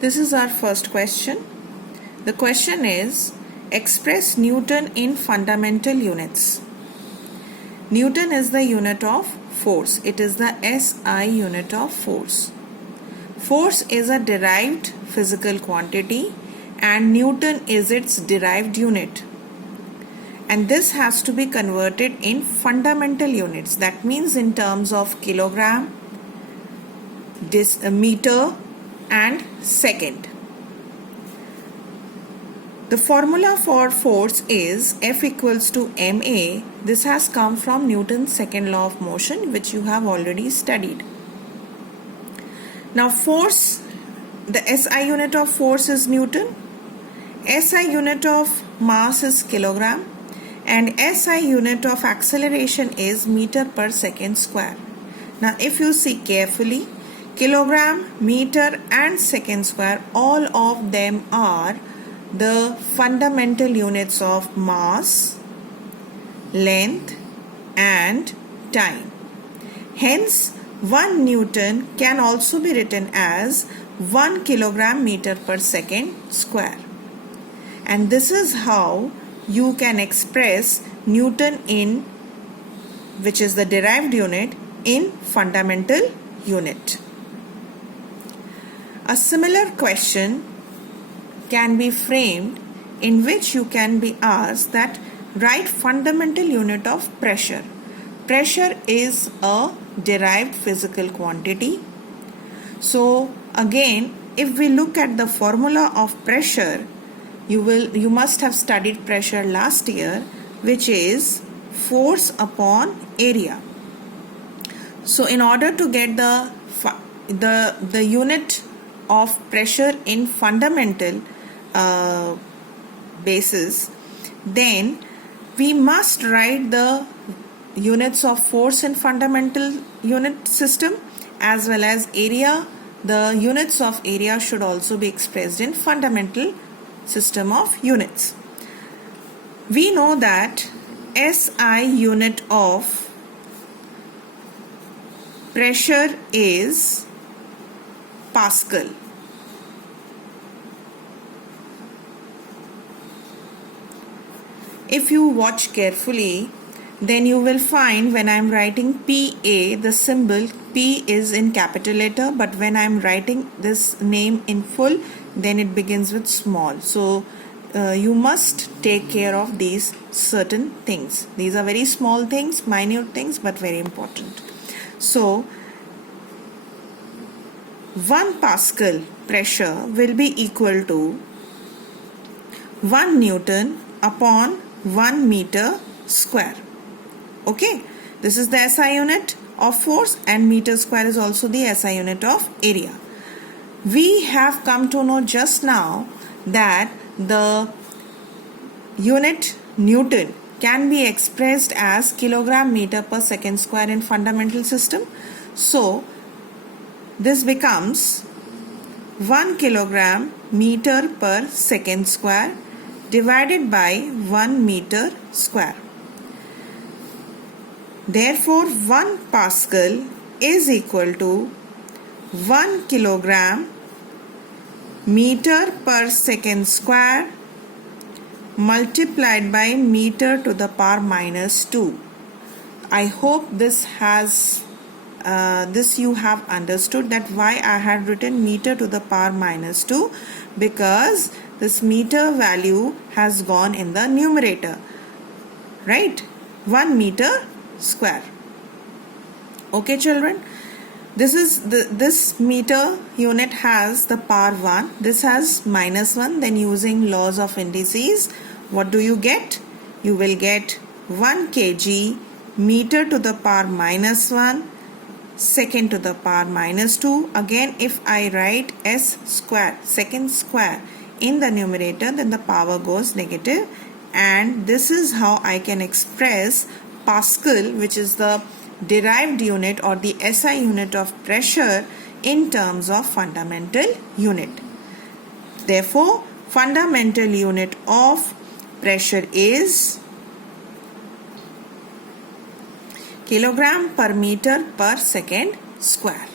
This is our first question. The question is, express Newton in fundamental units. Newton is the unit of force. It is the SI unit of force. Force is a derived physical quantity and Newton is its derived unit. And this has to be converted in fundamental units. That means in terms of kilogram, meter and second. The formula for force is F equals to ma. This has come from Newton's second law of motion, which you have already studied. Now force, the SI unit of force is Newton, SI unit of mass is kilogram, and SI unit of acceleration is meter per second square. Now if you see carefully, kilogram, meter and second square, all of them are the fundamental units of mass, length and time. Hence, 1 Newton can also be written as 1 kilogram meter per second square. And this is how you can express Newton in, which is the derived unit, in fundamental unit. A similar question can be framed in which you can be asked that write fundamental unit of pressure. Pressure is a derived physical quantity. So again, if we look at the formula of pressure, you must have studied pressure last year, which is force upon area. So in order to get the unit of pressure in fundamental basis, then we must write the units of force in fundamental unit system as well as area. The units of area should also be expressed in fundamental system of units. We know that SI unit of pressure is Pascal. If you watch carefully, then you will find when I am writing PA, the symbol P is in capital letter, but when I am writing this name in full, then it begins with small. So you must take care of these certain things. These are very small things, minute things, but very important. So 1 Pascal pressure will be equal to 1 Newton upon 1 meter square. Okay, this is the SI unit of force and meter square is also the SI unit of area. We have come to know just now that the unit Newton can be expressed as kilogram meter per second square in fundamental system. So this becomes 1 kilogram meter per second square divided by 1 meter square. Therefore, 1 Pascal is equal to 1 kilogram meter per second square multiplied by meter to the power minus 2. I hope this you have understood that why I had written meter to the power minus 2, because this meter value has gone in the numerator, right? 1 meter square. Okay children, this meter unit has the power 1, this has minus 1. Then using laws of indices, what do you get? You will get 1 kg meter to the power minus 1 second to the power minus 2. Again, if I write s square, second square, in the numerator, then the power goes negative, and this is how I can express Pascal, which is the derived unit or the SI unit of pressure, in terms of fundamental unit. Therefore, fundamental unit of pressure is kilogram per meter per second square.